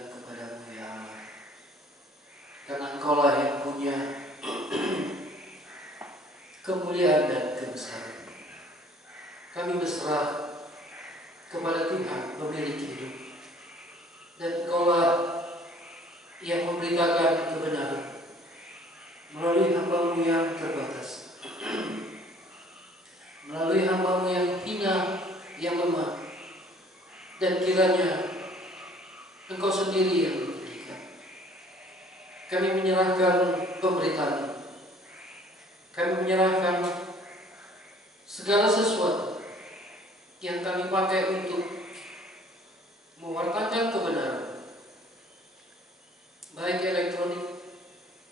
pujian kepadamu ya Allah, karena Engkaulah yang punya kemuliaan dan kebesaran. Kami berserah kepada Tuhan pemilik hidup, dan Engkaulah yang memberitakan kebenaran melalui hamba-Mu yang terbatas, melalui hamba-Mu yang hina, yang lemah, dan kiranya Engkau sendiri yang memberikan. Kami menyerahkan pemberitaan, kami menyerahkan segala sesuatu yang kami pakai untuk mewartakan kebenaran, baik elektronik,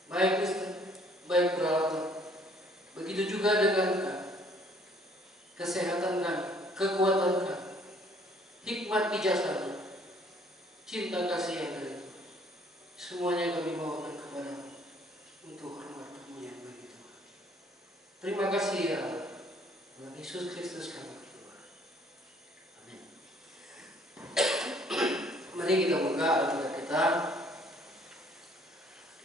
baik listrik, baik peralatan. Begitu juga dengan kesehatan kami, kekuatan kami, hikmat bijaksana, cinta kasih yang dari Tuhan. Semuanya kami bawakan kepada-Mu untuk hormat kemuliaan bagi Tuhan. Terima kasih ya Allah. Dalam Yesus Kristus kami berdoa. Amin. Mari kita buka Alkitab kita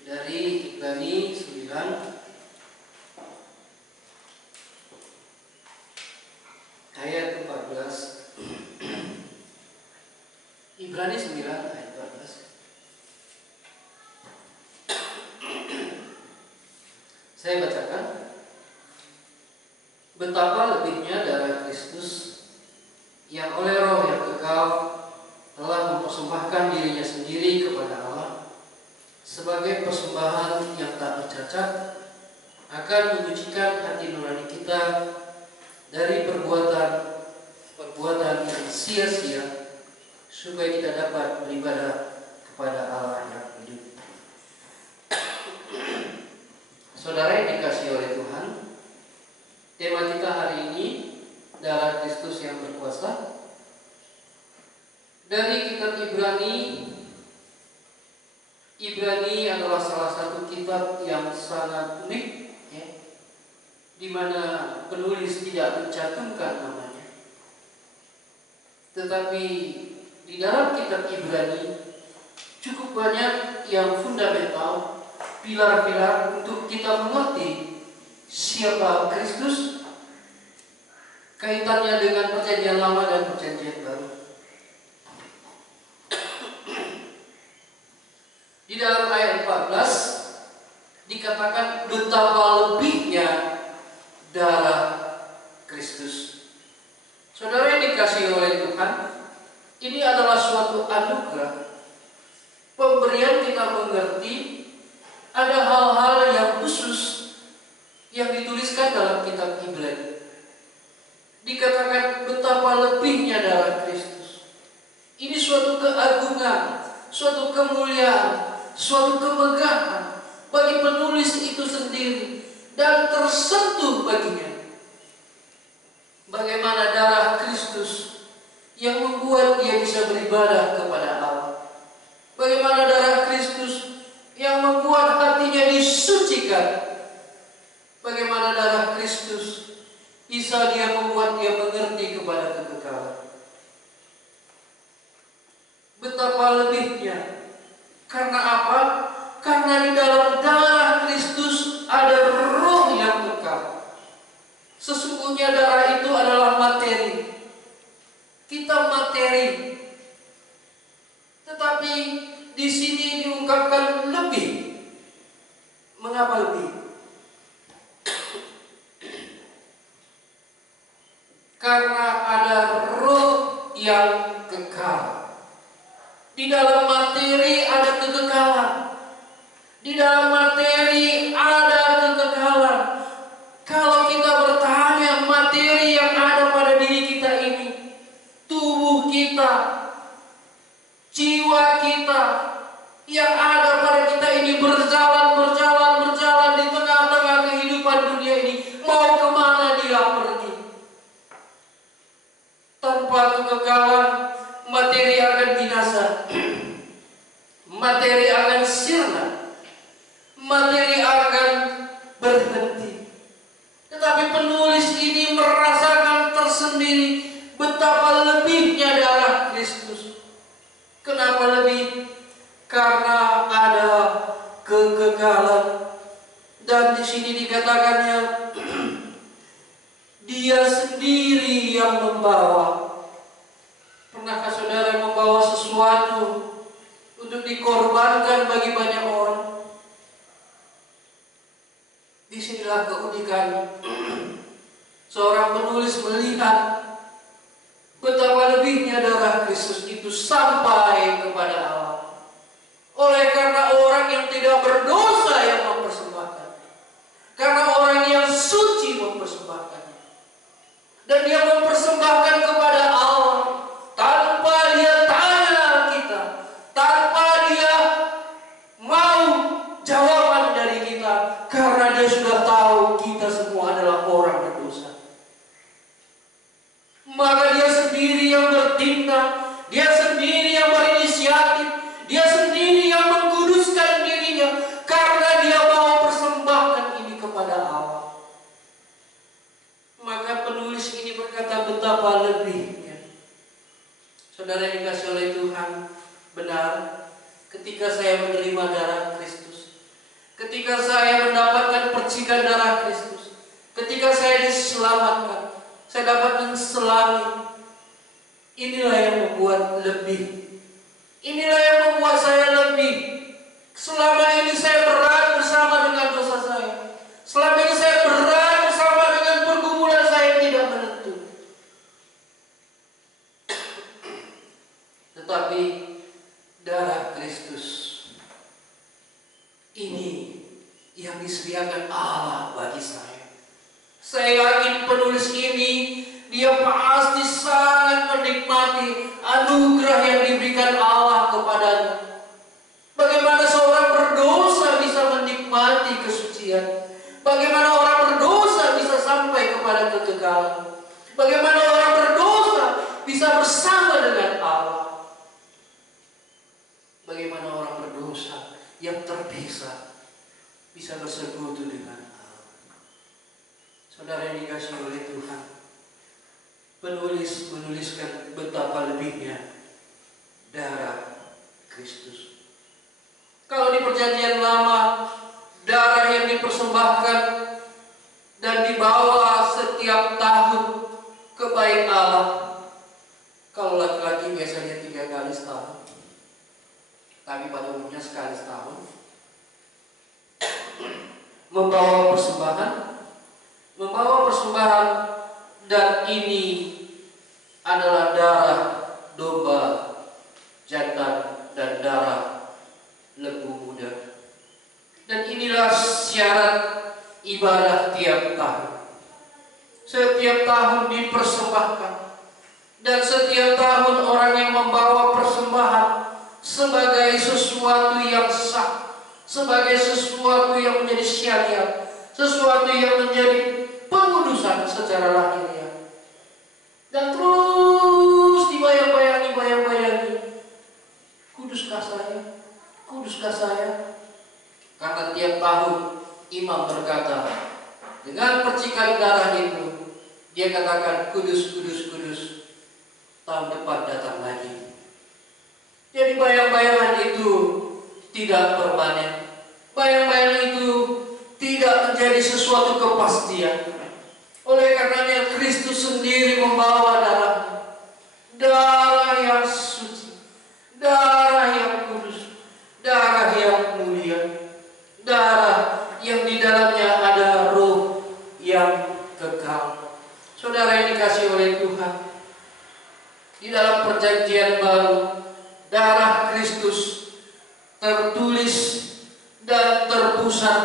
dari Ibrani 9 ayat 14. Ibrani 9 ayat 14. Saya bacakan. Betapa lebihnya darah Kristus yang oleh Roh yang kekal telah mempersembahkan dirinya sendiri kepada Allah sebagai persembahan yang tak bercacat, akan menyucikan hati nurani kita dari perbuatan yang sia-sia, supaya kita dapat beribadah kepada Allah yang hidup. Saudara yang dikasihi oleh Tuhan, tema kita hari ini darah Kristus yang berkuasa. Dari kitab Ibrani adalah salah satu kitab yang sangat unik, ya, di mana penulis tidak mencantumkan namanya. Tetapi di dalam kitab Ibrani cukup banyak yang fundamental, pilar-pilar untuk kita mengerti siapa Kristus, kaitannya dengan Perjanjian Lama dan Perjanjian Baru. Di dalam ayat 14 dikatakan betapa lebihnya darah Kristus. Saudara yang dikasihi oleh Tuhan, ini adalah suatu anugerah, pemberian kita mengerti ada hal-hal yang khusus yang dituliskan dalam kitab Ibrani. Dikatakan betapa lebihnya darah Kristus. Ini suatu keagungan, suatu kemuliaan, suatu kemegahan bagi penulis itu sendiri, dan tersentuh baginya. Bagaimana darah Kristus yang membuat dia bisa beribadah kepada Allah. Bagaimana darah Kristus yang membuat hatinya disucikan. Bagaimana darah Kristus bisa dia membuat dia mengerti kepada kekekalan. Betapa lebihnya. Karena apa? Karena di dalam darah Kristus ada roh yang kekal. Sesungguhnya darah itu adalah materi. Kita materi. Tetapi di sini diungkapkan lebih. Mengapa lebih? Karena ada roh yang kekal. Di dalam materi ada kekekalan. Di dalam materi ada kekekalan. Kalau kita bertanya materi yang ada pada diri kita ini, tubuh kita, jiwa kita yang ada pada kita ini berjalan di tengah-tengah kehidupan dunia ini, mau kemana dia pergi? Tanpa kekekalan, materi akan binasa, materi akan sirna, materi akan berhenti. Tetapi penulis ini merasakan tersendiri betapa lebihnya darah Kristus. Kenapa lebih? untuk dikorbankan bagi banyak orang. Disinilah keunikan seorang penulis melihat betapa lebihnya darah Kristus itu sampai kepada Allah. Oleh karena orang yang tidak berdosa yang mempersembahkan, karena orang yang suci mempersembahkan, dan dia mempersembahkan kepada Allah tanpa dia tanya kita, tanpa dia mau jawaban dari kita, karena dia sudah tahu kita semua adalah orang berdosa. Maka dia sendiri yang bertindak, dia sendiri yang berinisiatif, dia sendiri yang mengkuduskan dirinya, karena dia mau persembahkan ini kepada Allah. Maka penulis ini berkata betapa lebihnya. Saudara yang dikasih oleh Tuhan, benar, ketika saya menerima darah Kristus, ketika saya mendapatkan percikan darah Kristus, ketika saya diselamatkan, saya dapat menselami. Inilah yang membuat lebih. Inilah yang membuat saya lebih. Selama ini saya berat bersama dengan dosa saya. Selama ini saya berat bersama dengan pergumulan saya yang tidak menentu. Tetapi darah Kristus ini yang disediakan Allah bagi saya. Saya yakin penulis ini dia pasti sangat menikmati anugerah yang diberikan Allah kepadanya. Bagaimana seorang berdosa bisa menikmati kesucian? Bagaimana orang berdosa bisa sampai kepada kekekalan? Bagaimana orang berdosa bisa bersama dengan Allah? Bagaimana orang berdosa yang terpisah bisa bersekutu dengan Allah? Saudara yang dikasihi oleh Tuhan, penulis menuliskan betapa lebihnya darah Kristus. Kalau di Perjanjian Lama, darah yang dipersembahkan dan dibawa setiap tahun ke bait Allah. Kalau laki-laki biasanya 3 kali setahun, tapi pada umumnya sekali setahun. Membawa persembahan, dan ini adalah darah domba jantan dan darah lembu muda. Dan inilah syarat ibadah tiap tahun. Setiap tahun dipersembahkan, dan setiap tahun orang yang membawa persembahan sebagai sesuatu yang sah, sebagai sesuatu yang menjadi syariat, sesuatu yang menjadi pengudusan secara lahiriah. Dan terus dibayang-bayangi, kuduskah saya? Kuduskah saya? Karena tiap tahun imam berkata, dengan percikan darah itu, dia katakan kudus, kudus, kudus. Tahun depan datang lagi. Jadi bayang-bayangan itu tidak permanen. Bayang-bayangan itu tidak menjadi sesuatu kepastian. Oleh karenanya Kristus sendiri membawa darahnya, darah yang suci, darah yang kudus, darah yang mulia, darah yang di dalamnya ada roh yang kekal. Saudara yang dikasihi oleh Tuhan, di dalam Perjanjian Baru, darah Kristus tertulis dan terpusat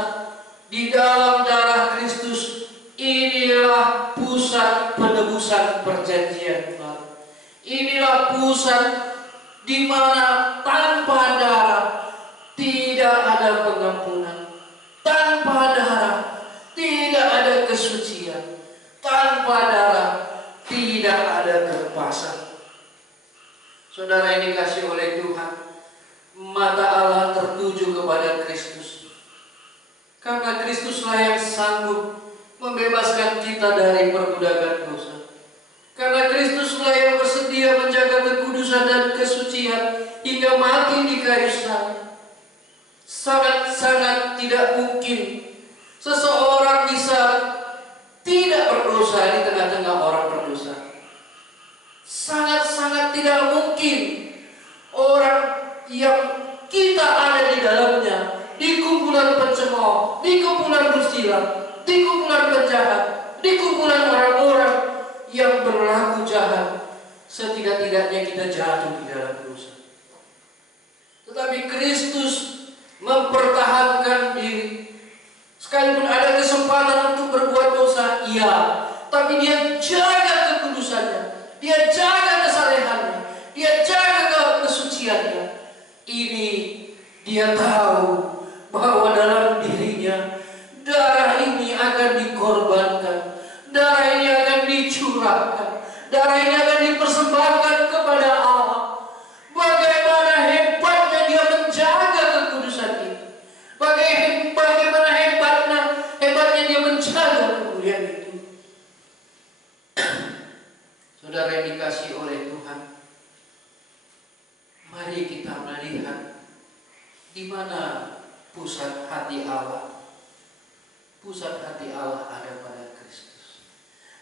di dalam darah Kristus. Inilah pusat penebusan Perjanjian Baru. Inilah pusat di mana tanpa darah tidak ada pengampunan, tanpa darah tidak ada kesucian, tanpa darah tidak ada kelepasan. Saudara yang dikasihi oleh Tuhan, mata Allah tertuju kepada Kristus, karena Kristuslah yang sanggup membebaskan kita dari perbudakan dosa. Karena Kristuslah yang bersedia menjaga kekudusan dan kesucian hingga mati di kayu salib. Sangat-sangat tidak mungkin seseorang bisa tidak berdosa di tengah-tengah orang berdosa. Sangat-sangat tidak mungkin orang yang kita ada di dalamnya, di kumpulan pencemooh, di kumpulan dusta, di kumpulan penjahat, di kumpulan orang-orang yang berlaku jahat. Setidak-tidaknya kita jatuh di dalam dosa. Tetapi Kristus mempertahankan diri. Sekalipun ada kesempatan untuk berbuat dosa, iya, tapi Dia jaga kekudusannya, Dia jaga kesalehannya, Dia jaga kesuciannya. Ini Dia tahu bahwa dalam dirinya darah ini akan dikorbankan, darah ini akan dicurahkan, darah ini akan dipersembahkan kepada Allah. Bagaimana hebatnya Dia menjaga kekudusan ini. Bagaimana hebatnya Dia menjaga kemuliaan itu. Saudara yang dikasihi oleh Tuhan, mari kita melihat di mana pusat hati Allah. Pusat hati Allah ada pada Kristus.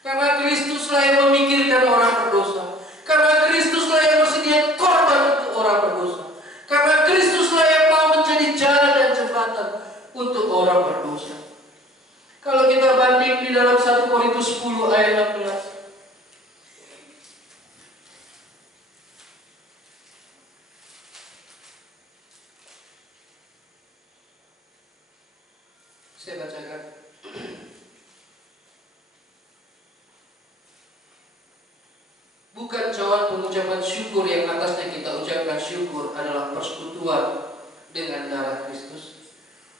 Karena Kristuslah yang memikirkan orang berdosa. Karena Kristuslah yang bersedia korban untuk orang berdosa. Karena Kristuslah yang mau menjadi jalan dan jembatan untuk orang berdosa. Kalau kita banding di dalam 1 Korintus 10 ayat 16. Saya bacakan. Bukan cawan pengucapan syukur yang atasnya kita ucapkan syukur adalah persekutuan dengan darah Kristus.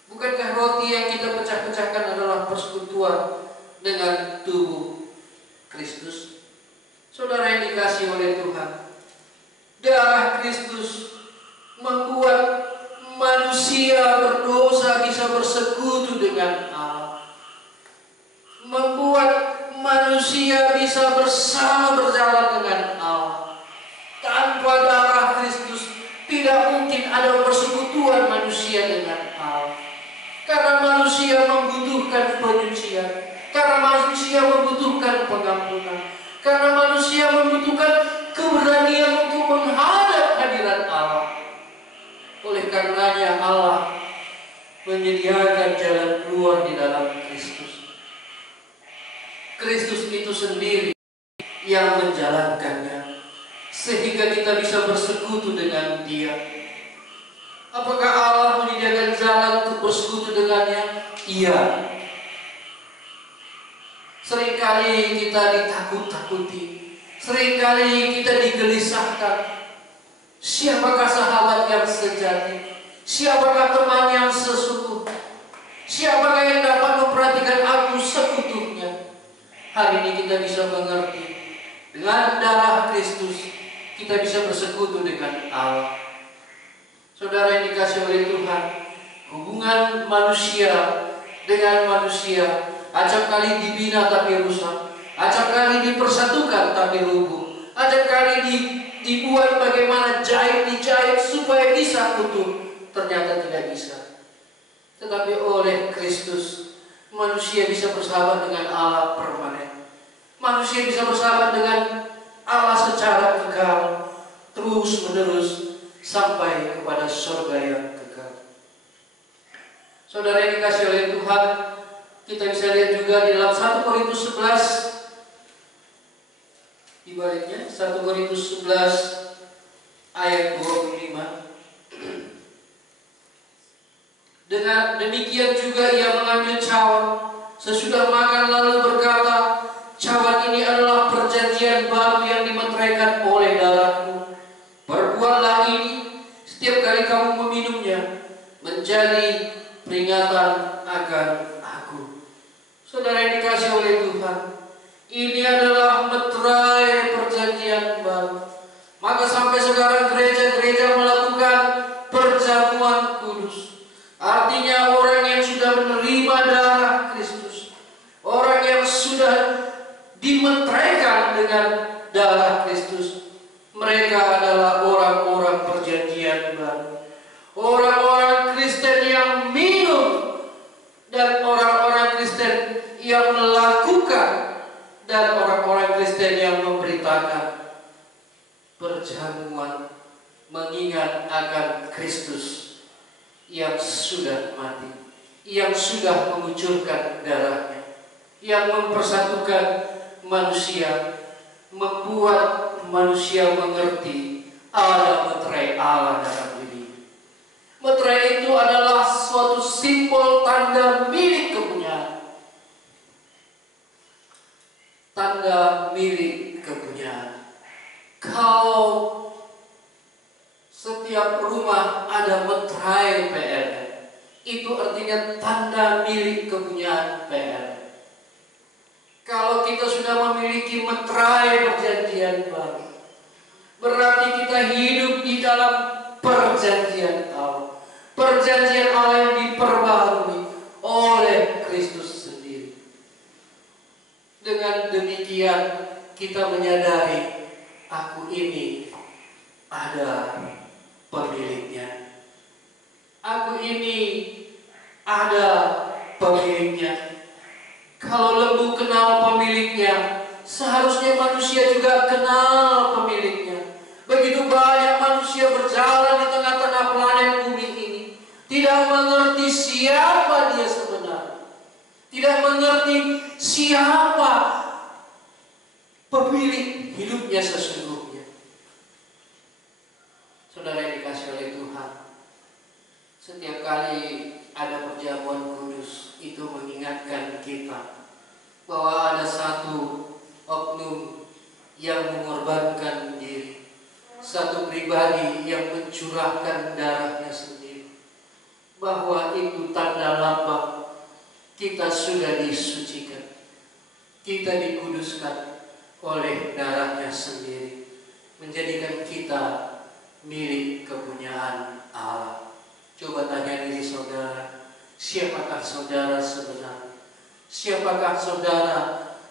Bukankah roti yang kita pecah-pecahkan adalah persekutuan dengan tubuh Kristus? Saudara yang dikasihi oleh Tuhan, darah Kristus membuat manusia berdosa bisa bersekutu dengan Allah, membuat manusia bisa bersama berjalan dengan Allah. Tanpa darah Kristus tidak mungkin ada persekutuan manusia dengan Allah. Karena manusia membutuhkan penyucian, karena manusia membutuhkan pengampunan, karena manusia membutuhkan keberanian untuk menghadap hadirat Allah. Oleh karenanya Allah menyediakan jalan keluar di dalam Kristus. Kristus itu sendiri yang menjalankannya, sehingga kita bisa bersekutu dengan Dia. Apakah Allah menyediakan jalan untuk bersekutu dengannya? Iya. Seringkali kita ditakut-takuti, seringkali kita digelisahkan. Siapakah sahabat yang sejati? Siapakah teman yang sesungguh? Siapakah yang dapat memperhatikan aku sekutunya? Hari ini kita bisa mengerti, dengan darah Kristus kita bisa bersekutu dengan Allah. Saudara yang dikasihi oleh Tuhan, hubungan manusia dengan manusia acap kali dibina tapi rusak, acap kali dipersatukan tapi rubuh, acap kali dibuat bagaimana dijahit supaya bisa utuh, ternyata tidak bisa. Tetapi oleh Kristus manusia bisa bersahabat dengan Allah permanen. Manusia bisa bersahabat dengan Allah secara kekal, terus menerus sampai kepada surga yang kekal. Saudara yang dikasihi oleh Tuhan, kita bisa lihat juga di dalam 1 Korintus 11. Ibaratnya 1 Korintus 11 ayat 25. Dengan demikian juga ia mengambil cawan sesudah makan lalu berkata, cawan ini adalah perjanjian baru yang dimeteraikan oleh darahku. Perbuatlah ini setiap kali kamu meminumnya menjadi peringatan akan aku. Saudara yang dikasihi oleh Tuhan, ini adalah meterai perjanjian baru. Maka sampai sekarang gereja-gereja melakukan perjamuan kudus. Artinya orang yang sudah menerima darah Kristus, orang yang sudah dimeteraikan dengan darah Kristus, mereka adalah orang-orang perjanjian baru. Orang-orang Kristen yang minum dan orang-orang Kristen yang melakukan dan orang-orang Kristen yang memberitakan perjamuan mengingat akan Kristus yang sudah mati, yang sudah mengucurkan darahnya, yang mempersatukan manusia, membuat manusia mengerti ada meterai Allah dalam diri. Meterai itu adalah suatu simbol tanda milik kepunyaan. Tanda milik kepunyaan. Kalau setiap rumah ada meterai PLN, itu artinya tanda milik kepunyaan PLN. Kalau kita sudah memiliki meterai perjanjian baru, berarti kita hidup di dalam perjanjian Allah. Perjanjian Allah yang diperbarui oleh Kristus sendiri. Dengan demikian kita menyadari, aku ini ada pemiliknya. Aku ini ada pemiliknya. Kalau lembu kenal pemiliknya, seharusnya manusia juga kenal pemiliknya. Begitu banyak manusia berjalan di tengah-tengah planet bumi ini, tidak mengerti siapa dia sebenarnya, tidak mengerti siapa pemilik hidupnya sesungguhnya. Saudara yang dikasih oleh Tuhan, setiap kali ada perjamuan kudus, itu mengingatkan kita bahwa ada satu oknum yang mengorbankan diri, satu pribadi yang mencurahkan darahnya sendiri, bahwa itu tanda lambang kita sudah disucikan, kita dikuduskan oleh darahnya sendiri, menjadikan kita milik kepunyaan Allah. Coba tanya diri saudara, siapakah saudara sebenarnya? Siapakah saudara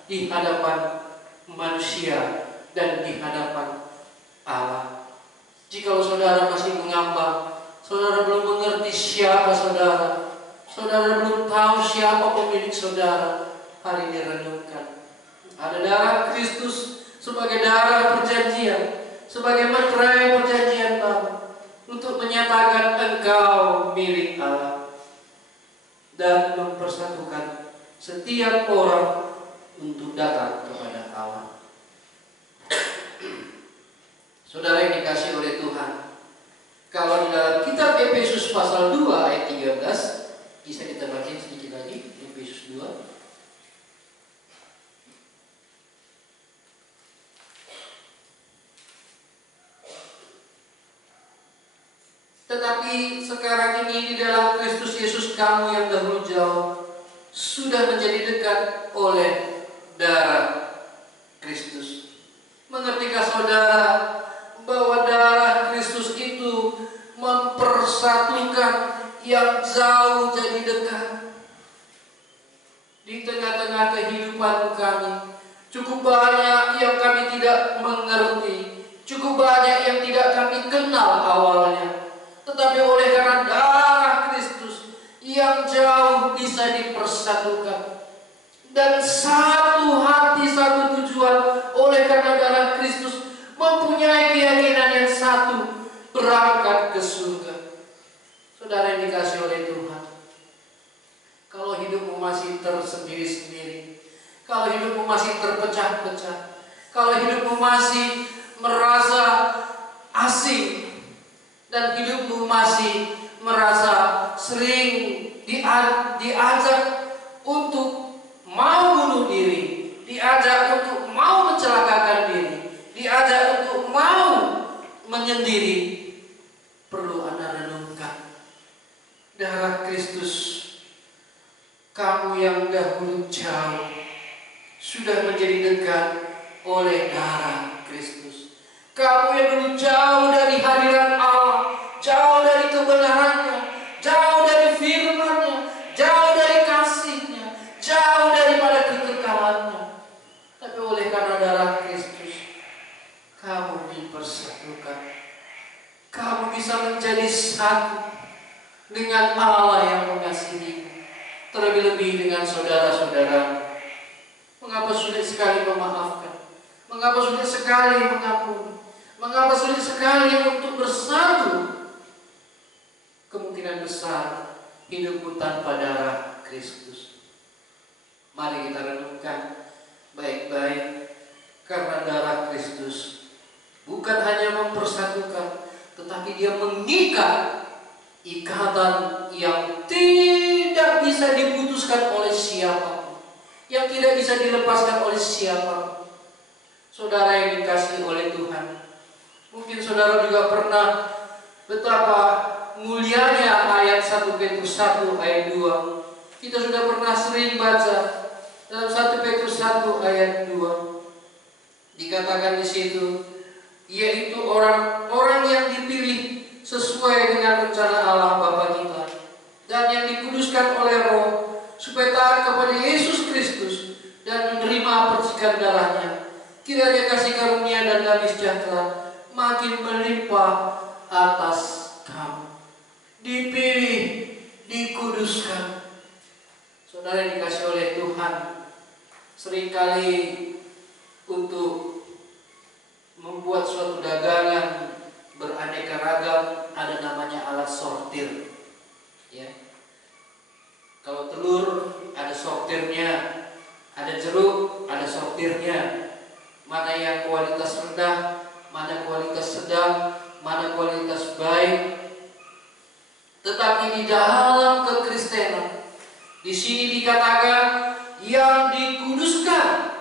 di hadapan manusia dan di hadapan Allah? Jika saudara masih mengambang, saudara belum mengerti siapa saudara, saudara belum tahu siapa pemilik saudara, hari ini renungkan. Ada darah Kristus sebagai darah perjanjian, sebagai meterai perjanjian baru, untuk menyatakan engkau milik Allah dan mempersatukan setiap orang untuk datang kepada Allah. Saudara yang dikasih oleh Tuhan, kalau di dalam kitab Efesus pasal 2 ayat 13, bisa kita baca sedikit lagi, Efesus 2. Tetapi sekarang ini di dalam Kristus Yesus, kamu yang dahulu jauh sudah menjadi dekat oleh darah Kristus. Mengertikah saudara bahwa darah Kristus itu mempersatukan yang jauh jadi dekat? Di tengah-tengah kehidupan kami, cukup banyak yang kami tidak mengerti, cukup banyak yang tidak kami kenal awalnya. Tetapi oleh karena darah Kristus yang jauh bisa dipersatukan, dan satu hati, satu tujuan, oleh karena darah Kristus mempunyai keyakinan yang satu, berangkat ke surga. Saudara yang dikasih oleh Tuhan, kalau hidupmu masih tersendiri-sendiri, kalau hidupmu masih terpecah-pecah, kalau hidupmu masih merasa asing, dan hidupmu masih merasa sering diajak untuk mau bunuh diri, diajak untuk mau mencelakakan diri, diajak untuk mau menyendiri, perlu Anda renungkan. Darah Kristus, kamu yang dahulu jauh sudah menjadi dekat oleh darah Kristus. Kamu yang dulu jauh dari hadirat Allah, jauh dari kebenarannya, jauh dari firman-Nya, jauh dari kasih-Nya, jauh daripada kekekalan-Nya. Tapi oleh karena darah Kristus, kamu dipersatukan. Kamu bisa menjadi satu dengan Allah yang mengasihimu. Terlebih-lebih dengan saudara-saudara. Mengapa sulit sekali memaafkan? Mengapa sulit sekali mengampuni? Mengapa sulit sulit sekali untuk bersatu. Kemungkinan besar hidupmu tanpa darah Kristus. Mari kita renungkan baik-baik, karena darah Kristus bukan hanya mempersatukan, tetapi dia mengikat ikatan yang tidak bisa diputuskan oleh siapapun, yang tidak bisa dilepaskan oleh siapapun. Saudara yang dikasihi oleh Tuhan, mungkin saudara juga pernah betapa mulianya ayat 1 Petrus 1 ayat 2. Kita sudah pernah sering baca dalam 1 Petrus 1 ayat 2. Dikatakan di situ, yaitu orang-orang yang dipilih sesuai dengan rencana Allah Bapa kita, dan yang dikuduskan oleh Roh, supaya taat kepada Yesus Kristus dan menerima percikan darahnya. Kiranya kasih karunia dan damai sejahtera makin melimpah atas kamu. Dipilih, dikuduskan. Saudara yang dikasih oleh Tuhan, seringkali untuk membuat suatu dagangan beraneka ragam ada namanya alat sortir. Ya. Kalau telur ada sortirnya, ada jeruk ada sortirnya. Mana yang kualitas rendah, mana kualitas sedang, mana kualitas baik. Tetapi di dalam kekristenan, di sini dikatakan yang dikuduskan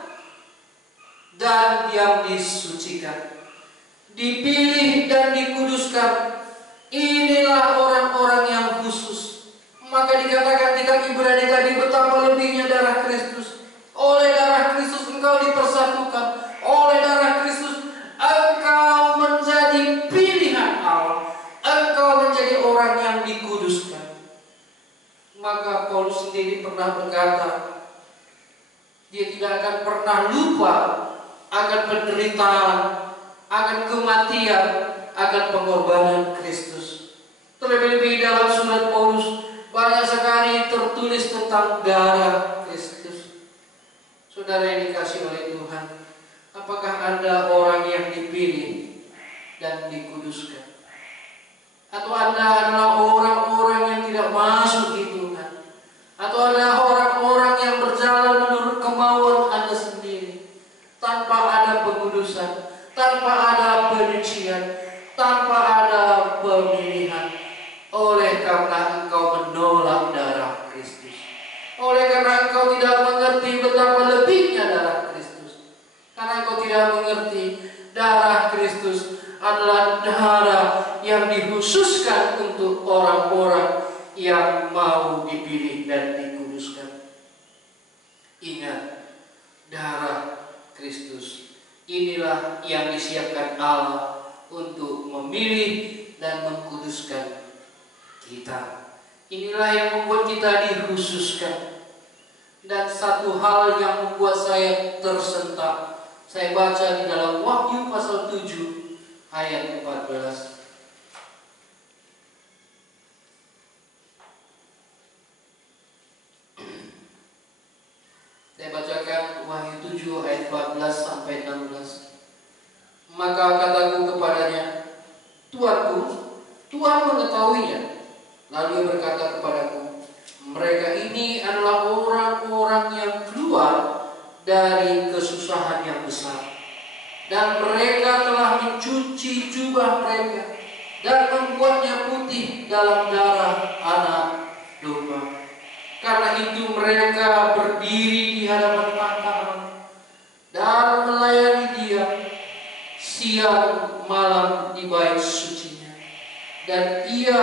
dan yang disucikan, dipilih dan dikuduskan. Inilah orang-orang yang khusus. Maka dikatakan di kitab Ibrani tadi, betapa lebihnya darah Kristus. Oleh darah Kristus engkau dipersatukan. Oleh darah Kristus engkau menjadi pilihan Allah. Engkau menjadi orang yang dikuduskan. Maka Paulus sendiri pernah berkata, dia tidak akan pernah lupa akan penderitaan, akan kematian, akan pengorbanan Kristus. Terlebih-lebih dalam surat Paulus banyak sekali tertulis tentang darah Kristus. Saudara yang dikasihi oleh Tuhan, apakah Anda orang yang dipilih dan dikuduskan? Atau Anda adalah orang-orang yang tidak masuk hitungan? Atau Anda orang-orang yang berjalan menurut kemauan Anda sendiri, tanpa ada pengudusan, tanpa ada penyucian, tanpa ada pemilihan, oleh karena engkau menolak darah Kristus, oleh karena engkau tidak mengerti betapa lebihnya darah Kristus, karena engkau tidak mengerti darah Kristus adalah darah yang dikhususkan untuk orang-orang yang mau dipilih dan dikuduskan. Ingat, darah Kristus inilah yang disiapkan Allah untuk memilih dan mengkuduskan kita. Inilah yang membuat kita dikhususkan. Dan satu hal yang membuat saya tersentak, saya baca di dalam Wahyu pasal 7 ayat 14. Saya bacakan Wahyu 7 ayat 14 sampai 16. Maka kataku kepadanya, Tuanku, Tuhan mengetahuinya. Lalu ia berkata kepadaku, mereka ini adalah orang-orang yang keluar dari kesusahan yang besar, dan mereka telah mencuci jubah mereka dan membuatnya putih dalam darah anak domba. Karena itu mereka berdiri di hadapan Allah dan melayani Dia siang malam di bait sucinya. Dan Ia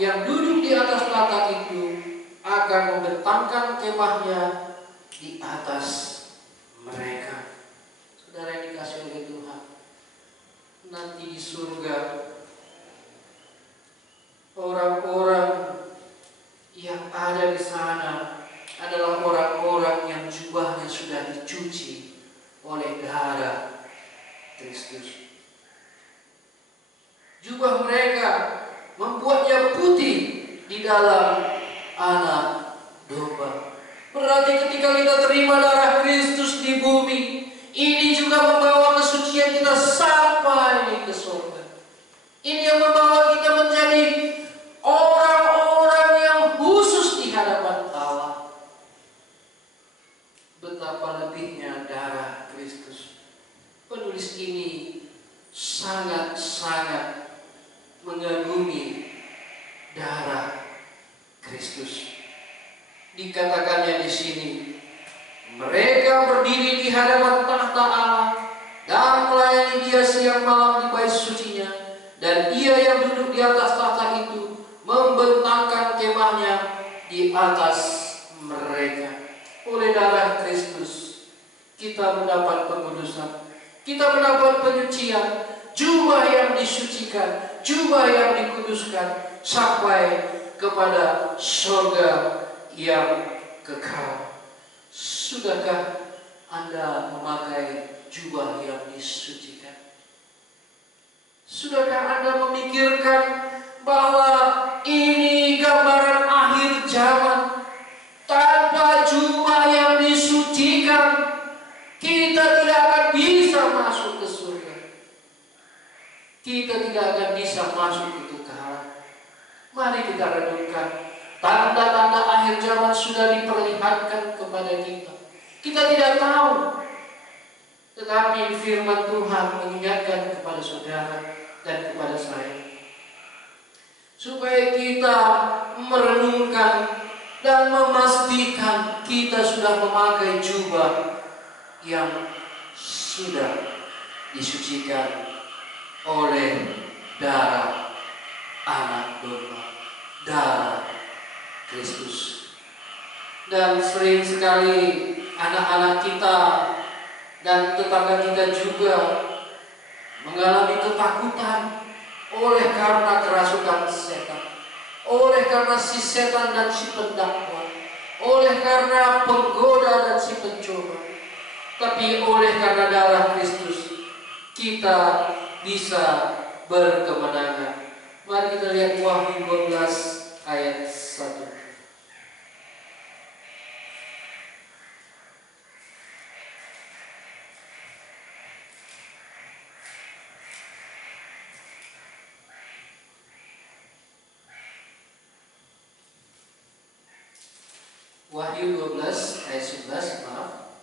yang duduk di atas tahta itu akan membentangkan kemahnya di atas mereka. Saudara yang dikasihi oleh Tuhan, nanti di surga orang-orang yang ada di sana adalah orang-orang yang jubahnya sudah dicuci oleh darah Kristus. Jubah mereka membuatnya putih di dalam anak domba. Berarti ketika kita terima darah Kristus di bumi, ini juga membawa kesucian kesucian kita sampai ke surga. Ini yang membawa kita menjadi orang-orang yang khusus di hadapan Allah. Betapa lebihnya darah Kristus. Penulis ini sangat-sangat mengagumi darah Kristus. Dikatakannya di sini, mereka berdiri di hadapan tahta Allah dan melayani Dia siang malam di bait sucinya, dan Ia yang duduk di atas tahta itu membentangkan kemahnya di atas mereka. Oleh darah Kristus kita mendapat pengudusan, kita mendapat penyucian, jubah yang disucikan, jubah yang dikuduskan sampai kepada surga yang kekal. Sudahkah Anda memakai jubah yang disucikan? Sudahkah Anda memikirkan bahwa ini gambaran akhir zaman? Tanpa jubah yang disucikan, kita tidak akan bisa masuk ke surga. Kita tidak akan bisa masuk ke kekekalan. Mari kita renungkan. Tanda-tanda akhir zaman sudah diperlihatkan kepada kita. Kita tidak tahu. Tetapi firman Tuhan mengingatkan kepada saudara dan kepada saya, supaya kita merenungkan dan memastikan kita sudah memakai jubah yang sudah disucikan oleh darah anak domba, darah Kristus. Dan sering sekali anak-anak kita dan tetangga kita juga mengalami ketakutan oleh karena kerasukan setan, oleh karena si setan dan si pendakwa, oleh karena penggoda dan si pencoba. Tapi oleh karena darah Kristus kita bisa berkemenangan. Mari kita lihat Wahyu 12 ayat 1. Wahyu 12 ayat 11, maaf.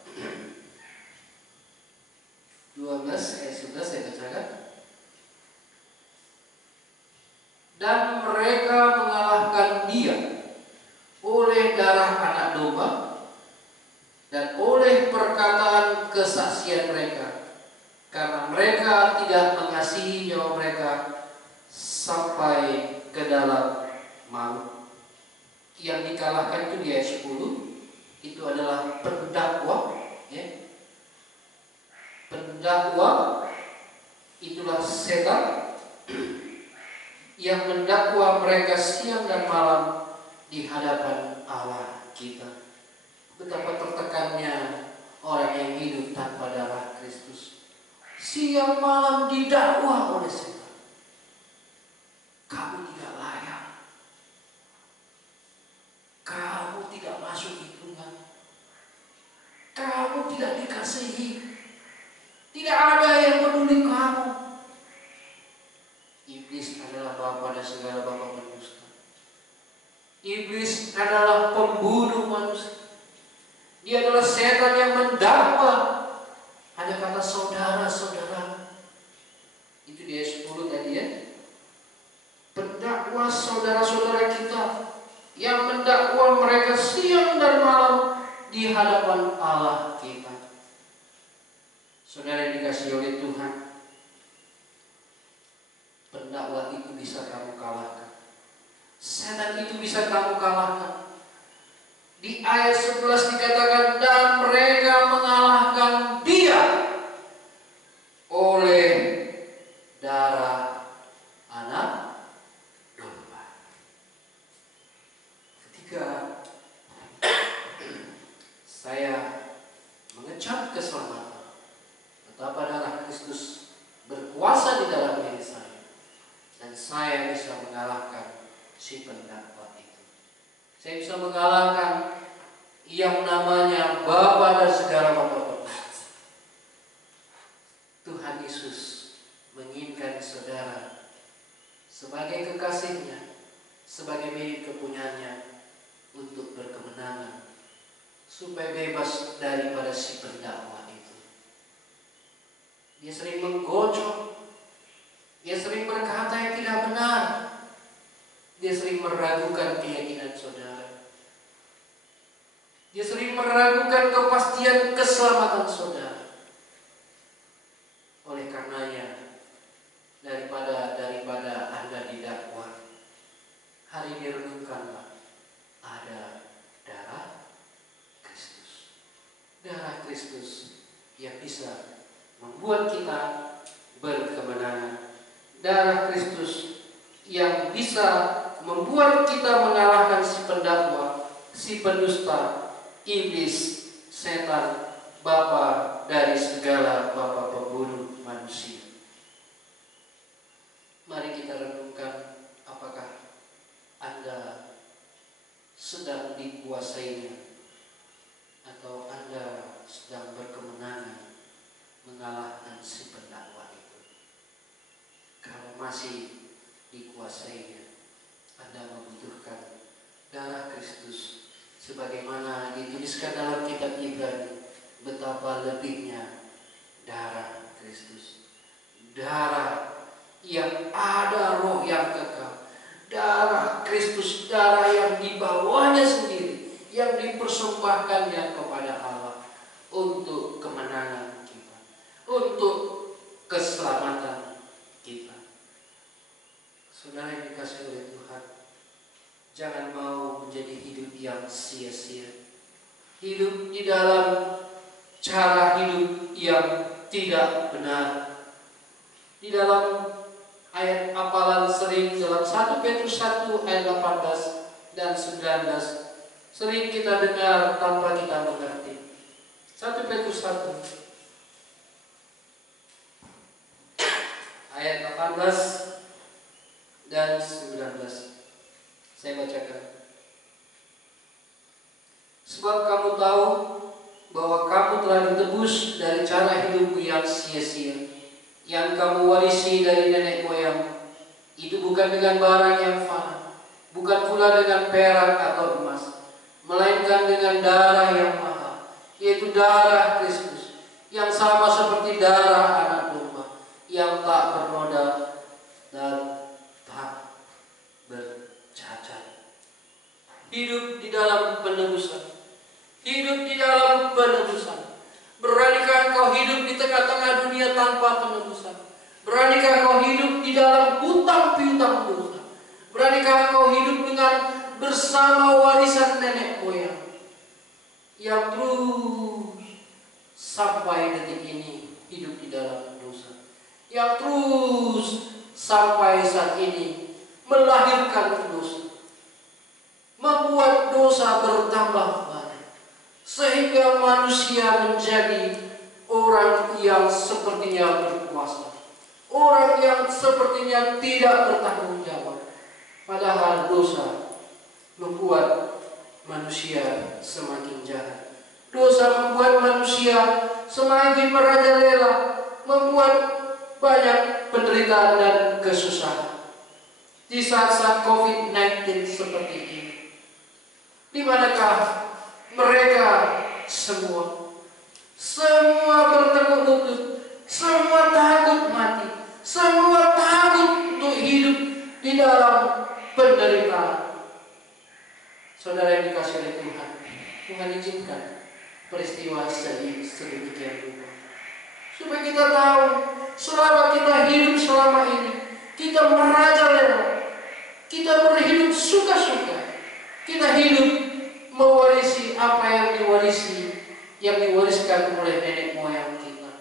12 ayat 11 saya bacakan. Dan mereka mengalahkan Dia oleh darah anak domba dan oleh perkataan kesaksian mereka, karena mereka tidak mengasihi nyawa mereka sampai ke dalam maut. Yang dikalahkan itu di ayat 10 itu adalah pendakwa, ya. Pendakwa itulah setan yang mendakwa mereka siang dan malam di hadapan Allah kita. Betapa tertekannya orang yang hidup tanpa darah Kristus. Siang malam didakwa oleh setan. Kamu tidak layak. Kamu tidak masuk hitungan. Kamu tidak dikasihi. Tidak ada yang peduli kamu. Iblis adalah bapa dari segala bapa pendusta. Iblis adalah pembunuh manusia. Dia adalah setan yang mendakwa. Ada kata saudara-saudara. Itu di ayat 10 tadi, ya. Pendakwa saudara-saudara kita yang mendakwa mereka siang dan malam di hadapan Allah kita. Saudara yang dikasihi oleh Tuhan, pendakwa itu bisa kamu kalahkan. Setan itu bisa kamu kalahkan. Di ayat 11 dikatakan, dan mereka mengalahkan Dia oleh darah anak domba. Ketika saya mengecap keselamatan, betapa darah Kristus berkuasa di dalam diri saya, dan saya bisa mengalahkan si pendakwa itu. Saya bisa mengalahkan yang namanya Bapa dan segala bapa pendusta. Tuhan Yesus sebagai kekasihnya, sebagai milik kepunyaannya untuk berkemenangan, supaya bebas daripada si pendakwa itu. Dia sering menggocok, dia sering berkata yang tidak benar, dia sering meragukan keyakinan saudara, dia sering meragukan kepastian keselamatan saudara. Oleh karenanya, daripada Anda didakwa, hari ini renungkanlah, ada darah Kristus. Darah Kristus yang bisa membuat kita berkemenangan. Darah Kristus yang bisa membuat kita mengalahkan si pendakwa, si pendusta, iblis, setan, bapa dari segala bapa pembunuh manusia. Mari kita renungkan, apakah Anda sedang dikuasainya, atau Anda sedang berkemenangan mengalahkan si pendakwa itu. Kalau masih dikuasainya, Anda membutuhkan darah Kristus, sebagaimana dituliskan dalam kitab Ibrani, betapa lebihnya darah Kristus. Darah yang ada roh yang kekal, darah Kristus, darah yang dibawanya sendiri, yang dipersembahkannya kepada Allah untuk kemenangan kita, untuk keselamatan kita. Saudara yang dikasihi oleh Tuhan, jangan mau menjadi hidup yang sia-sia, hidup di dalam cara hidup yang tidak benar. Di dalam ayat hafalan sering dalam 1 Petrus 1 ayat 18 dan 19 sering kita dengar tanpa kita mengerti. 1 Petrus 1 ayat 18 dan 19. Saya bacakan. Sebab kamu tahu bahwa kamu telah ditebus dari cara hidupmu yang sia-sia, yang kamu warisi dari nenek moyang. Itu bukan dengan barang yang fana, bukan pula dengan perak atau emas, melainkan dengan darah yang mahal, yaitu darah Kristus, yang sama seperti darah anak domba, yang tak bernoda dan tak bercacat. Hidup di dalam penebusan, hidup di dalam penebusan. Beranikah engkau hidup di tengah-tengah dunia tanpa penebusan? Beranikah engkau hidup di dalam hutang piutang dosa? Beranikah engkau hidup dengan bersama warisan nenek moyang yang terus sampai detik ini hidup di dalam dosa, yang terus sampai saat ini melahirkan dosa, membuat dosa bertambah banyak, sehingga manusia menjadi orang yang sepertinya berkuasa, orang yang sepertinya tidak bertanggung jawab. Padahal dosa membuat manusia semakin jahat. Dosa membuat manusia semakin merajalela, membuat banyak penderitaan dan kesusahan. Di saat-saat COVID-19 seperti ini, di manakah mereka semua bertekuk lutut, semua takut mati, semua takut untuk hidup di dalam penderitaan. Saudara yang dikasihi oleh Tuhan, Tuhan izinkan peristiwa sedemikian rupa, supaya kita tahu selama kita hidup selama ini, kita merajalela, kita berhidup suka-suka, kita hidup mewarisi apa yang diwariskan oleh nenek moyang kita.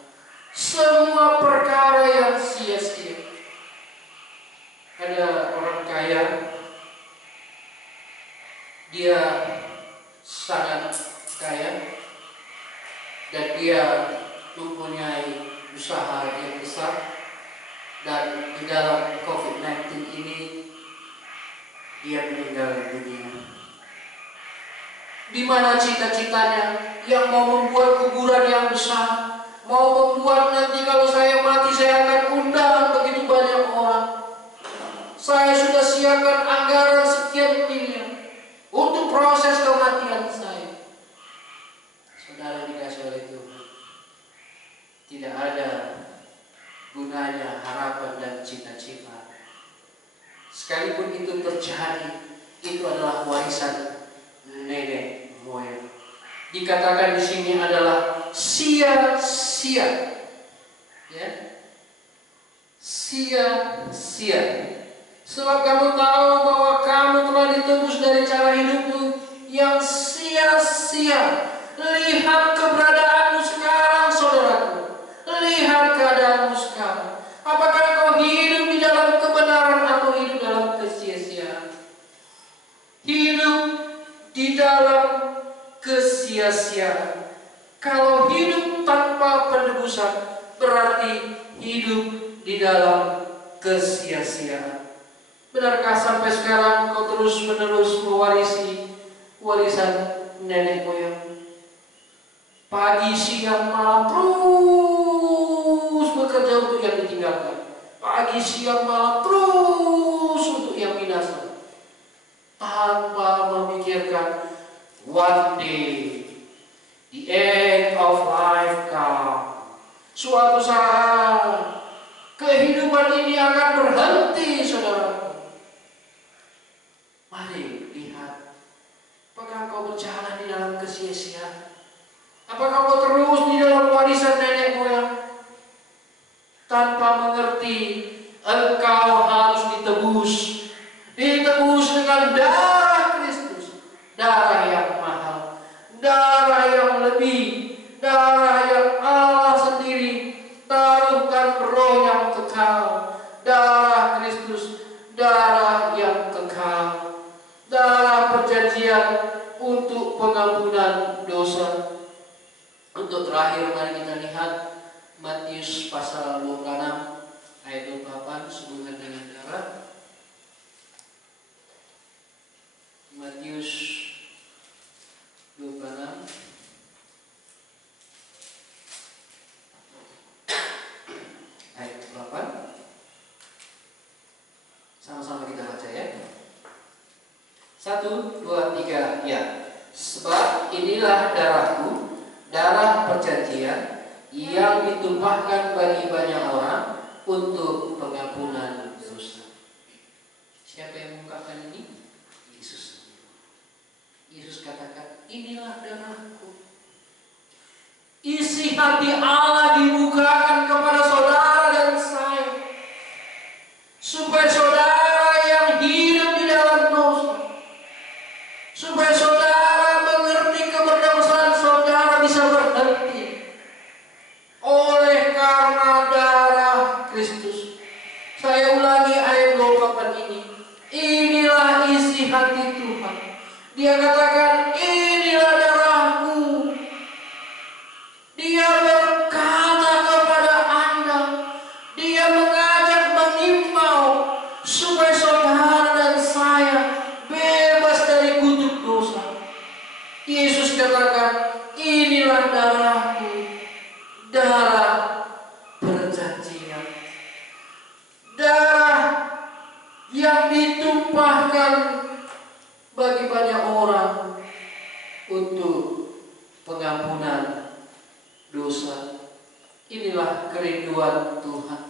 Semua perkara yang sia-sia. Ada orang kaya, dia sangat kaya dan dia mempunyai usaha yang besar, dan di dalam COVID-19 ini dia meninggal dunia. Di mana cita-citanya yang mau membuat kuburan yang besar, mau membuat nanti kalau saya mati saya akan undang begitu banyak orang, saya sekalipun itu terjadi, itu adalah warisan nenek moyang. Dikatakan di sini adalah sia-sia, ya, sia-sia. Sebab kamu tahu bahwa kamu telah ditebus dari cara hidupmu yang sia-sia. Lihat keberadaanmu sekarang, saudaraku. Lihat keadaanmu sekarang. Apakah kau hidup di dalam kebenaran atau hidup dalam kesia-siaan? Hidup di dalam kesia-siaan. Kalau hidup tanpa penebusan, berarti hidup di dalam kesia-siaan. Benarkah sampai sekarang kau terus-menerus mewarisi warisan nenek moyang? Pagi, siang, malam terus bekerja untuk yang ditinggalkan. Pagi, siang, malam terus untuk yang binasa, tanpa memikirkan one day the end of life come. Suatu saat kehidupan ini akan berhenti, saudara. Mari lihat, apakah kau berjalan di dalam kesia-siaan? Apakah kau terus di dalam warisan nenek moyang tanpa mengerti engkau harus ditebus dengan darah Kristus, darah yang mahal, darah yang lebih, darah yang Allah sendiri taruhkan, roh yang kekal, darah Kristus, darah yang kekal, darah perjanjian untuk pengampunan dosa. Untuk terakhir, mari kita lihat Matius pasal 26 ayat 28, sehubungan dengan darah. Matius 26 ayat 28. Sama-sama kita baca ya. 1, 2, 3, ya. Sebab inilah darahku, darah perjanjian yang ditumpahkan bagi banyak orang untuk pengampunan dosa. Siapa yang mengungkapkan ini? Yesus. Yesus katakan, inilah darahku. Isi hati Allah dibukakan kepada saudara dan saya, supaya saudara yang hidup di dalam dosa, supaya saudara mengerti keberdosaan saudara bisa berhenti oleh karena darah Kristus. Saya ulangi ayat 28 ini. Inilah isi hati Tuhan. Dia katakan, inilah darahku. Dia berkata kepada Anda, dia mengajak, mengimbau supaya saudara dan saya bebas dari kutuk dosa. Yesus katakan, inilah darahku, darah perjanjian, darah yang ditumpahkan bagi banyak orang untuk pengampunan dosa. Inilah kerinduan Tuhan,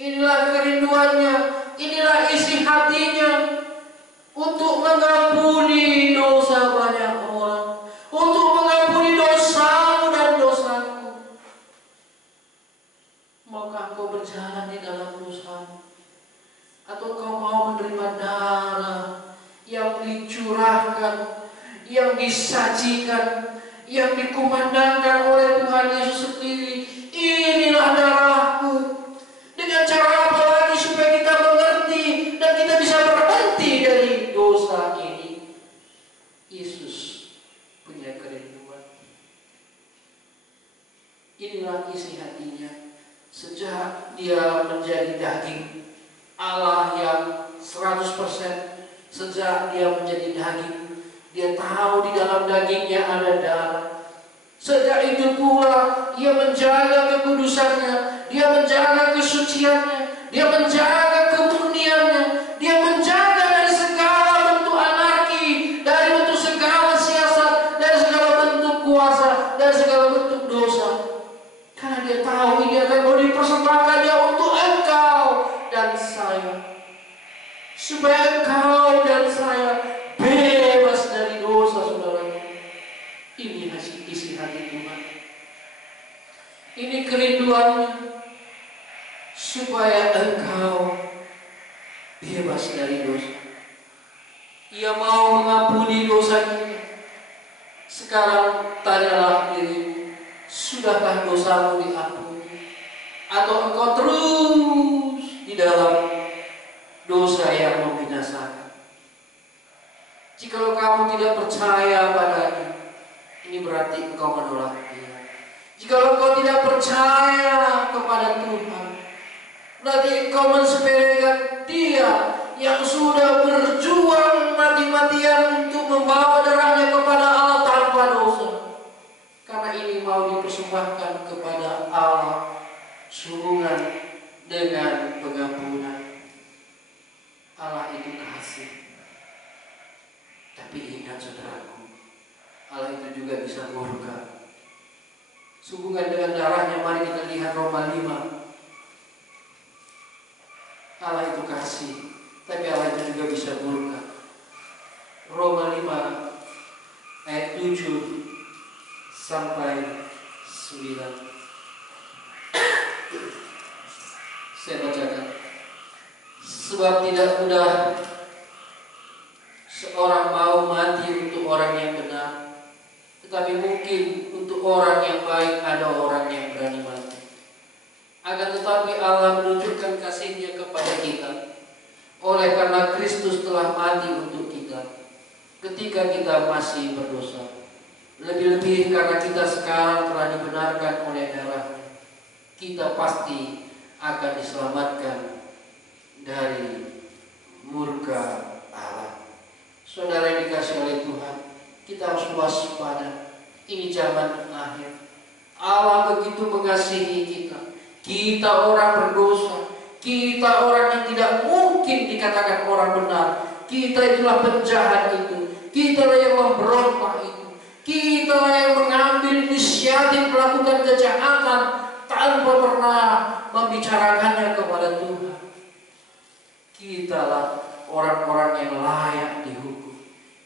inilah kerinduannya, inilah isi hatinya, untuk mengampuni dosa banyak orang, untuk mengampuni dosamu dan dosaku. Maukah kau berjalan di dalam dosamu? Atau kau mau menerima darah yang dicurahkan, yang disajikan, yang dikumandangkan oleh Tuhan Yesus sendiri? Inilah darahku. Dengan cara apa lagi supaya kita mengerti dan kita bisa berhenti dari dosa ini? Yesus punya kerinduan. Inilah isi hatinya. Sejak dia menjadi daging Allah yang 100%, sejak dia menjadi daging, dia tahu di dalam dagingnya ada darah. Sejak itu pula ia menjaga kekudusannya, dia menjaga kesuciannya, dia menjaga kemurniannya, dia menjaga dari segala bentuk anarki, dari bentuk segala siasat, dari segala bentuk kuasa, dari segala bentuk dosa. Karena dia tahu ini akan mau dipersembahkannya untuk engkau dan saya. supaya engkau dan saya bebas dari dosa, saudara. Ini isi hati Tuhan. Ini kerinduannya, supaya engkau bebas dari dosa. Ia mau mengampuni dosa kita. Sekarang tanyalah dirimu, sudahkah dosamu diampuni? Atau engkau terus di dalam dosa yang membinasakan? Jikalau kamu tidak percaya padanya, ini berarti engkau menolak Dia. Jikalau engkau tidak percaya kepada Tuhan, berarti engkau mensepelekan Dia yang sudah berjuang mati-matian untuk membawa darahnya kepada Allah tanpa dosa. Karena ini mau dipersembahkan kepada Allah sehubungan dengan pengampunan. Allah itu kasih. Tapi ingat saudaraku, Allah itu juga bisa murka. Sehubungan dengan darahnya, mari kita lihat Roma 5. Allah itu kasih, tapi Allah itu juga bisa murka. Roma 5 ayat 7 sampai 9. Saya bacakan. Sebab tidak mudah seorang mau mati untuk orang yang benar, tetapi mungkin untuk orang yang baik ada orang yang berani mati. Akan tetapi Allah menunjukkan kasih-Nya kepada kita oleh karena Kristus telah mati untuk kita ketika kita masih berdosa. Lebih-lebih karena kita sekarang telah dibenarkan oleh darah-Nya, kita pasti akan diselamatkan dari murka Allah. Saudara yang dikasihi oleh Tuhan, kita harus waspada. Ini zaman akhir. Allah begitu mengasihi kita. Kita orang berdosa, kita orang yang tidak mungkin dikatakan orang benar. Kita itulah penjahat itu, kita yang memberontak itu, kita yang mengambil inisiatif melakukan kejahatan tanpa pernah membicarakannya kepada Tuhan. Kitalah orang-orang yang layak dihukum,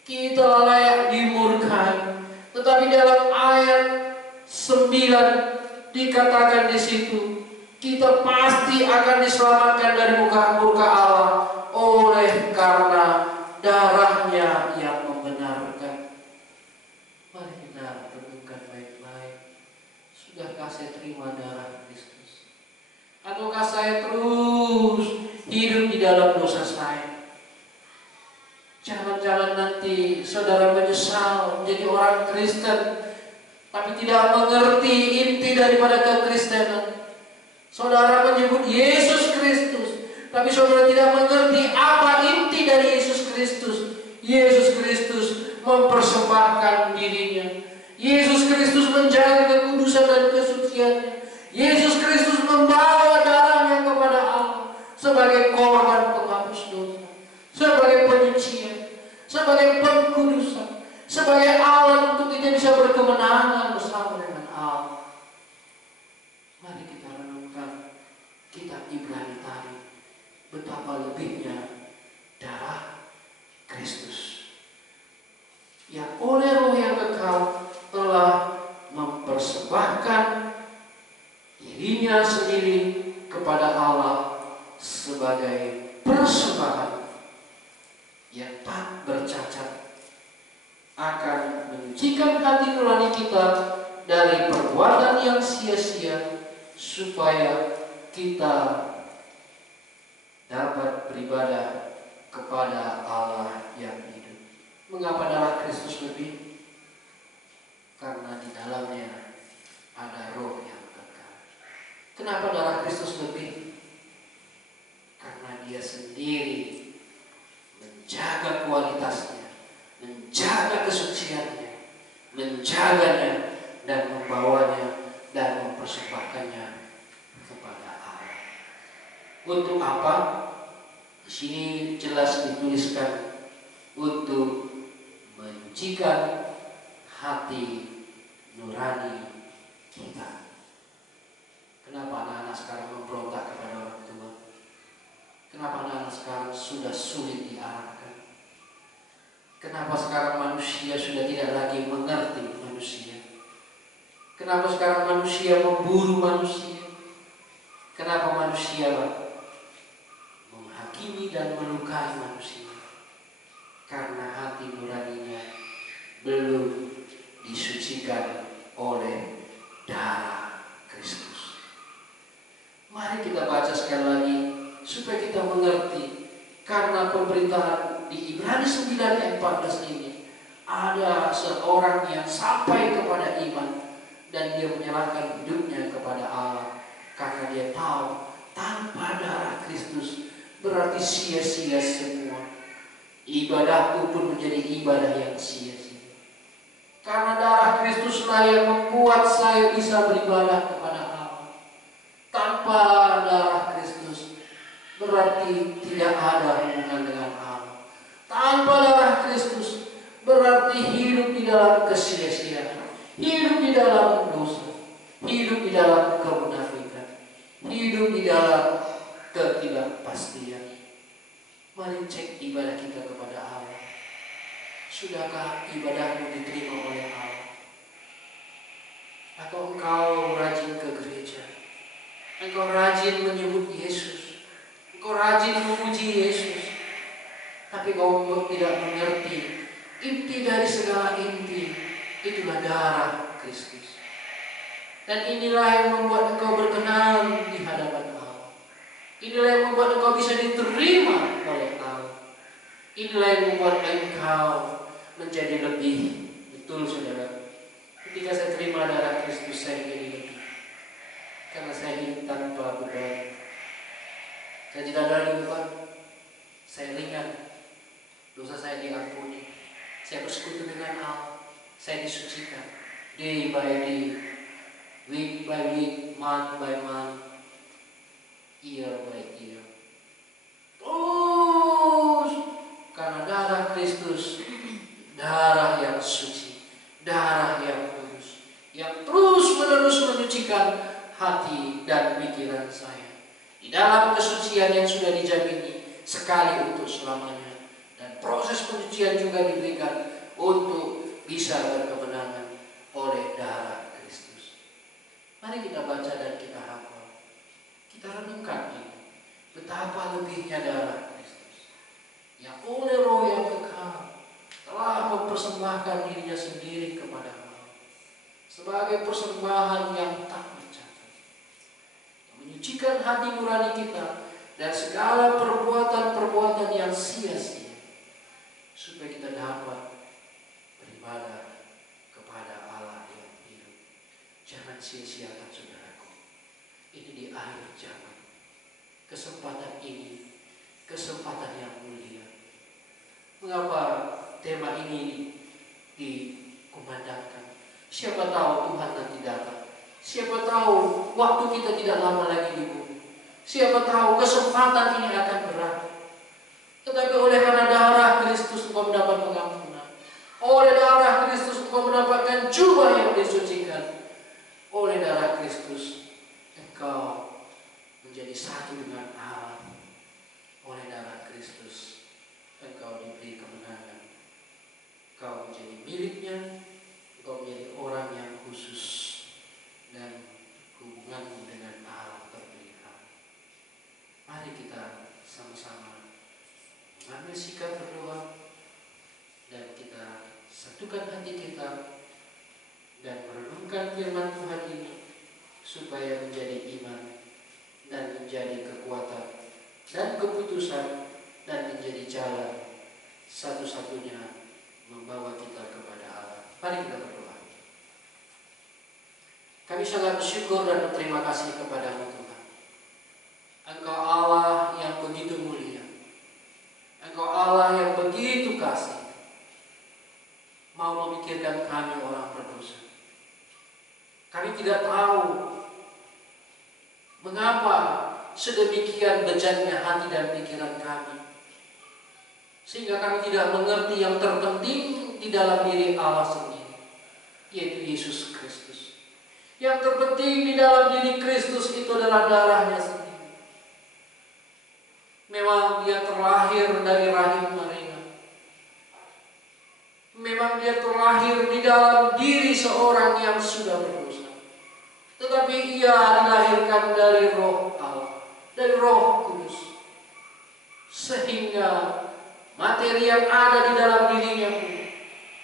kita layak dimurkai. Tetapi dalam ayat 9 dikatakan di situ, kita pasti akan diselamatkan dari murka Allah oleh karena darah-Nya yang membenarkan. Mari kita renungkan baik-baik. Sudahkah saya terima darah Kristus? Ataukah saya terus hidup di dalam dosa saya? Jangan-jangan nanti saudara menyesal menjadi orang Kristen, tapi tidak mengerti inti daripada kekristenan. Saudara menyebut Yesus Kristus, tapi saudara tidak mengerti apa inti dari Yesus Kristus. Yesus Kristus mempersembahkan dirinya. Yesus Kristus menjaga kekudusan dan kesuciannya. Yesus Kristus membawa darahnya kepada Allah sebagai korban penghapus dosa, sebagai penyucian, sebagai pengkudusan, sebagai alat untuk kita bisa berkemenangan bersama dengan Allah. Mari kita renungkan kitab Ibrani tadi, betapa lebihnya darah Kristus yang oleh Roh yang kekal telah mempersembahkan dirinya sendiri kepada Allah sebagai persembahan yang tak bercacat, akan menyucikan hati nurani kita dari perbuatan yang sia-sia, supaya kita dapat beribadah kepada Allah yang hidup. Mengapa darah Kristus lebih? Karena di dalamnya ada Roh yang kekal. Kenapa darah Kristus lebih? Karena Dia sendiri menjaga kualitasnya, menjaga kesuciannya, menjaganya dan membawanya dan mempersembahkannya kepada Allah. Untuk apa? Di sini jelas dituliskan, untuk menyucikan hati nurani kita. Kenapa anak-anak sekarang memberontak kepada orang tua? Kenapa anak sekarang sudah sulit diarahkan? Kenapa sekarang manusia sudah tidak lagi mengerti manusia? Kenapa sekarang manusia memburu manusia? Kenapa manusia menghakimi dan melukai manusia? Karena hati nuraninya belum disucikan oleh darah Kristus. Mari kita baca sekali lagi supaya kita mengerti. Karena pemberitaan di Ibrani 9 ayat 14 ini, ada seorang yang sampai kepada iman dan dia menyerahkan hidupnya kepada Allah karena dia tahu tanpa darah Kristus berarti sia-sia semua. Ibadahku pun menjadi ibadah yang sia-sia. Karena darah Kristuslah yang membuat saya bisa beribadah kepada Allah. Tanpa darah Kristus berarti tidak ada hubungan dengan Allah. Tanpa darah Kristus berarti hidup di dalam kesia-siaan, hidup di dalam dosa, hidup di dalam kemunafikan, hidup di dalam ketidakpastian. Mari cek ibadah kita kepada Allah. Sudahkah ibadahmu diterima oleh Allah? Atau engkau rajin ke gereja? Engkau rajin menyebut Yesus? Engkau rajin memuji Yesus? Tapi kau tidak mengerti inti dari segala inti, itulah darah Kristus. Dan inilah yang membuat engkau berkenan di hadapan Allah. Inilah yang membuat engkau bisa diterima oleh Allah. Inilah yang membuat engkau menjadi lebih. Betul saudara. Ketika saya terima darah Kristus, saya menjadi lebih. Karena saya hidup tanpa beban. Saya tidak ada lagi beban. Saya ringan. Dosa saya diampuni. Saya bersekutu dengan Allah. Saya disucikan. Day by day. Week by week. Month by month. Year by year. Terus karena darah Kristus, darah yang suci, darah yang kudus, yang terus menerus menyucikan hati dan pikiran saya di dalam kesucian yang sudah dijamini sekali untuk selamanya. Dan proses penyucian juga diberikan untuk bisa berkemenangan oleh darah Kristus. Mari kita baca dan kita hafal. Kita renungkan ini. Betapa lebihnya darah Kristus yang oleh Roh yang kekal telah mempersembahkan dirinya sendiri kepada Allah sebagai persembahan yang tak bercacat, yang menyucikan hati nurani kita dan segala perbuatan-perbuatan yang sia-sia, supaya kita dapat beribadah kepada Allah yang hidup. Jangan sia-siakan saudaraku. Ini di akhir zaman. Kesempatan ini, kesempatan yang mulia. Mengapa tema ini dikumandangkan? Siapa tahu Tuhan nanti datang. Siapa tahu waktu kita tidak lama lagi di bumi. Siapa tahu kesempatan ini akan berakhir. Tetapi oleh karena darah Kristus engkau mendapat pengampunan. Oleh darah Kristus engkau mendapatkan jubah yang disucikan. Oleh darah Kristus engkau menjadi satu dengan Allah. Oleh darah Kristus engkau diberi kemenangan. Engkau menjadi miliknya. Engkau menjadi orang yang khusus. Dan hubunganmu dengan Allah terpelihara. Mari kita sama-sama mengambil sikap berdoa. Dan kita satukan hati kita. Dan merenungkan firman Tuhan ini. Supaya menjadi iman. Dan menjadi kekuatan dan keputusan dan menjadi jalan satu-satunya membawa kita kepada Allah. Mari kita berdoa. Kami sangat bersyukur dan berterima kasih kepadamu Tuhan. Engkau Allah yang begitu mulia. Engkau Allah yang begitu kasih. Mau memikirkan kami orang berdosa. Kami tidak tahu mengapa sedemikian bejatnya hati dan pikiran kami, sehingga kami tidak mengerti yang terpenting di dalam diri Allah sendiri, yaitu Yesus Kristus. Yang terpenting di dalam diri Kristus itu adalah darahnya sendiri. Memang dia terlahir dari rahim Maria. Memang dia terlahir di dalam diri seorang yang sudah berdosa. Tetapi ia dilahirkan dari Roh Allah, dari Roh Kudus. Sehingga materi yang ada di dalam dirinya pun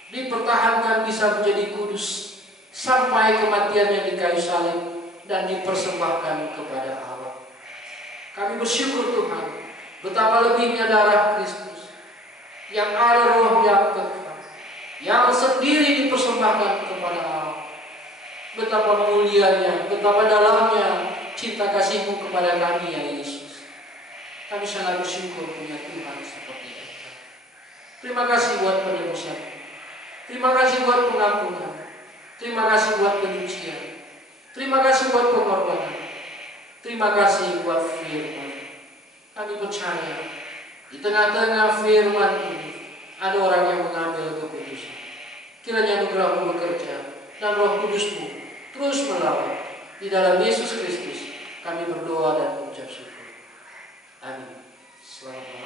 dipertahankan bisa menjadi kudus sampai kematiannya di kayu salib dan dipersembahkan kepada Allah. Kami bersyukur Tuhan, betapa lebihnya darah Kristus yang ada roh yang kekal, yang sendiri dipersembahkan kepada Allah. Betapa mulianya, betapa dalamnya cinta kasih-Mu kepada kami ya Yesus. Kami sangat bersyukur punya Tuhan seperti itu. Terima kasih buat penebusan. Terima kasih buat pengampunan. Terima kasih buat penyucian. Terima kasih buat pengorbanan. Terima kasih buat firman. Kami percaya di tengah-tengah firman ini ada orang yang mengambil keputusan. Kiranya anugerah-Mu bekerja dan Roh Kudus-Mu terus melawat. Di dalam Yesus Kristus kami berdoa dan mengucap syukur. Amin. Selamat